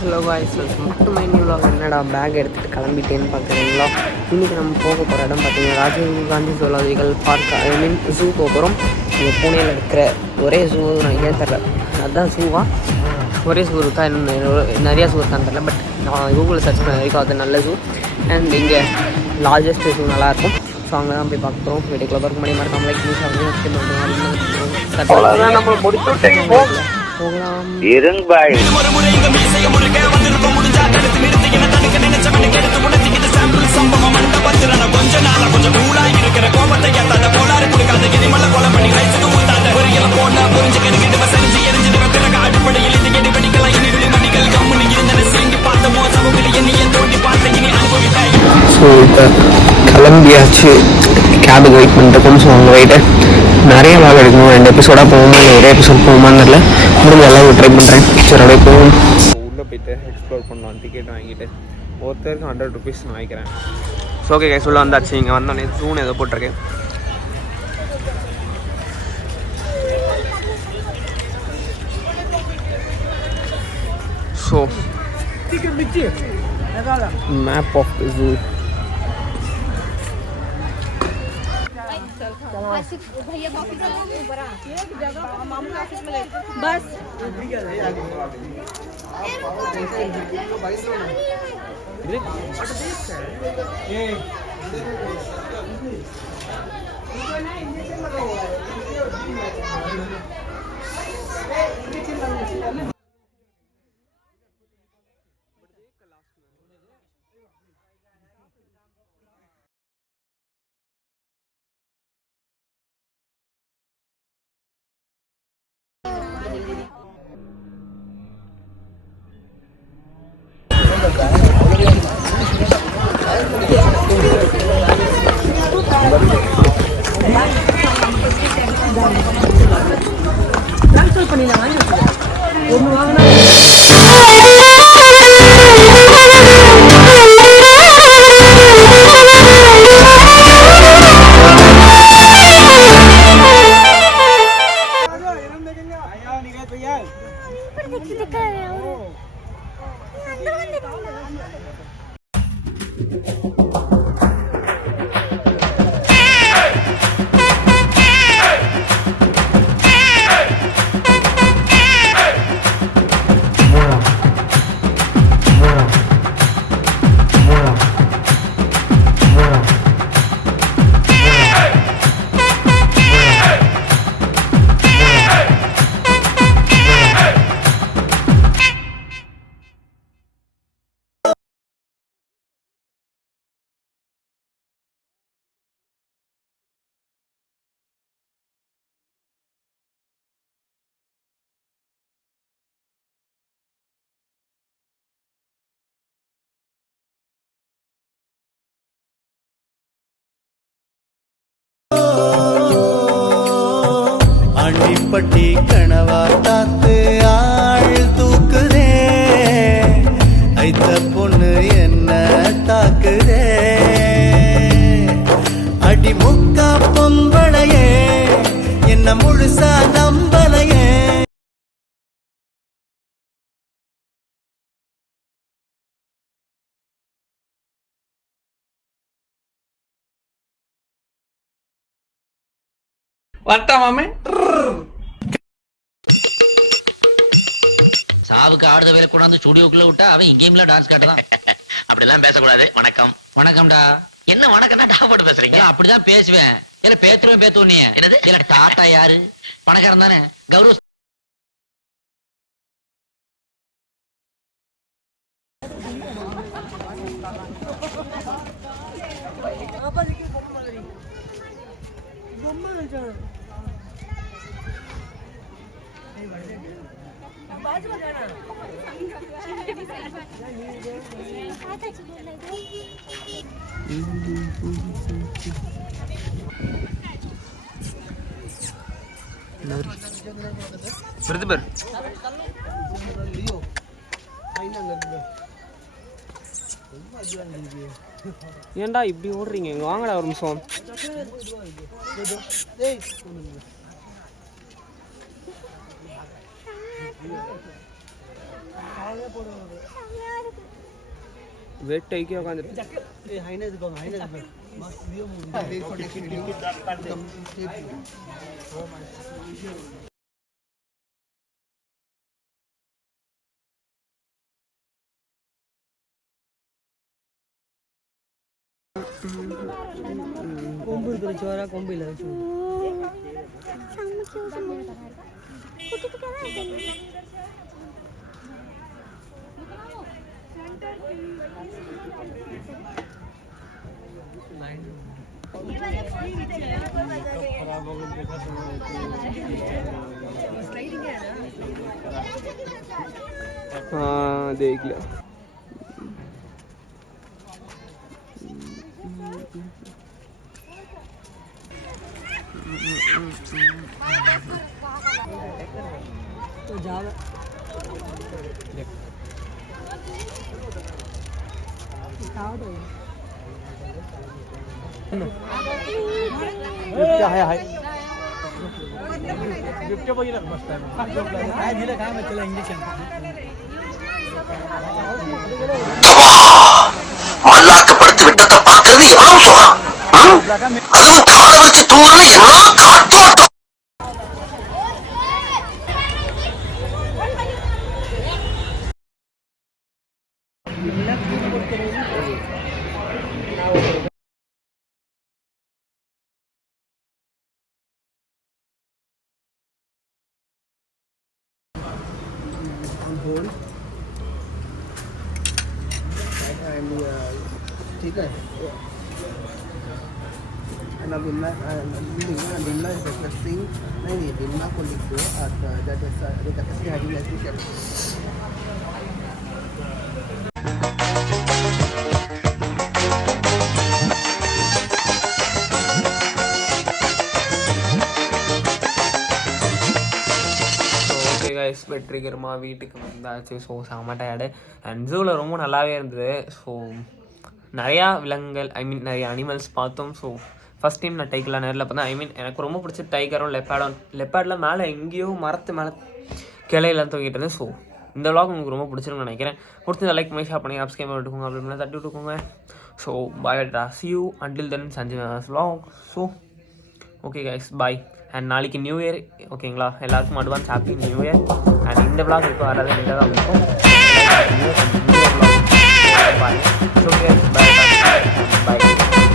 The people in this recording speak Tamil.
ஹலோ காய்ஸ், மட்டும் மைனியூவில் என்னடா பேக் எடுத்துகிட்டு கிளம்பிட்டேன்னு பார்க்குறீங்களா? இன்றைக்கி நம்ம போக போகிற இடம் பார்த்தீங்கன்னா ராஜீவ் காந்தி ஜுவலாஜிக்கல் பார்க், ஐ மீன் ஜூ போக போகிறோம். இங்கே பூனேயில் இருக்கிற ஒரே ஜூ நான் ஏன் தெரில, அதுதான் ஜூவா, ஒரே ஜூ இருக்கா இன்னும் நிறையா ஜூ இருக்கான்னு தெரில. பட் நான் கூகுளில் சர்ச் பண்ண வரைக்கும் அது நல்ல ஜூ அண்ட் இங்கே லார்ஜஸ்ட் ஜூ நல்லாயிருக்கும். ஸோ அங்கே தான் போய் பார்க்க போகிறோம். வீட்டுக்குள்ளே பார்க்க முடியுமா இருக்காம லைக் நியூஸ் போகலாம். ஸோ இப்போ கிளம்பியாச்சு, கேபுக்கு வெயிட் பண்ணிருக்கோம். ஸோ அங்கே வெயிட்டு நிறைய வேலை எடுக்கணும். 2 எபிசோடாக போகுமா இல்லை ஒரே எபிசோட் போகுமான்னு தெரியல. முடிஞ்ச எல்லாம் ட்ரை பண்ணுறேன். சரி அப்படியே போகும். உள்ளே போய்ட்டு எக்ஸ்ப்ளோர் பண்ணலாம். டிக்கெட் வாங்கிட்டு ஒருத்தருக்கு 100 rupees நான் வாங்கிக்கிறேன். ஸோ ஓகே கைஸ், உள்ள வந்தாச்சு. இங்கே வந்தோடனே ஜூன் ஏதோ போட்டிருக்கேன். So map of the zoo. बस பட்டி கனவா தாத்து ஆள் தூக்குதே, ஐத்த பொண்ணு என்ன தாக்குதே, அடி முக்கா பொம்பளையே என்ன முழுசா நம்பலையே. வரட்டா மாமே. சாவுக்கு ஆடுத வேலை கொண்டாந்து ஸ்டுடியோக்குள்ள விட்டா அவன் இங்கேயும்ல டான்ஸ் காட்டுறான். அப்படிலாம் பேசக்கூடாது. வணக்கம். வணக்கம்டா. என்ன வணக்கம்னா டா போட்டு பேசுறீங்க? அப்படிதான் பேசுவேன். இல்ல பேத்துருவேன் பேத்துவ நீ. என்னது? இல்ல டாட்டா யாரு? பணக்காரன் தானே. கௌரவ பிரதிபர் ஏன்டா இப்படி ஓடுறீங்க? வாங்கடா ஒரு நிமிஷம். வேட்டைக்கு உட்காந்துட்டு கொம்பு இருக்கிற சோறா கொம்பு இல்லை हाँ देख लिया तो ज़्यादा है हाय काय दिलं काय माहिती इंजेक्शन மல்லாக்கப்படுத்தி விட்டத்தை பார்க்கறது எவ்வளவு சுகம் அதுவும் காலை வச்சு தூங்குறது எவ்வளவு காத்தோட்டம். ठीक है and Bimla is requesting नहीं Bimla को लिख दो that is requesting having a guys வெற்றிகரமாக வீட்டுக்கு வந்தாச்சு. ஸோ செம்ம டயர்டு அண்ட் ஜூவில் ரொம்ப நல்லாவே இருந்தது. ஸோ நிறையா விலங்குகள் நிறைய அனிமல்ஸ் பார்த்தோம். ஸோ ஃபஸ்ட் டைம் நான் டைகர்லாம் நேரில் பார்த்தேன். எனக்கு ரொம்ப பிடிச்ச டைகரும் லெப்பாடில் மேலே எங்கேயோ மரத்து மேலே கிளையெல்லாம் தூக்கிட்டு இருந்தேன். ஸோ இந்த விளாக் உங்களுக்கு ரொம்ப பிடிச்சிருக்குன்னு நினைக்கிறேன். பிடிச்சதை லைக் பண்ணி ஷேர் பண்ணி சப்ஸ்கிரைப் பண்ணிட்டுக்கோங்க, அப்படின்னு தட்டி விட்டுக்கோங்க. So bye see you until then Sanjay vlog. So okay guys bye. And நாளைக்கு நியூ இயர் ஓகேங்களா, எல்லாருக்கும் advance happy new year. And இந்த விளாக் இப்போ வராது இந்த தான் இருக்கும். பாய். ஸோ பாய் பாய்.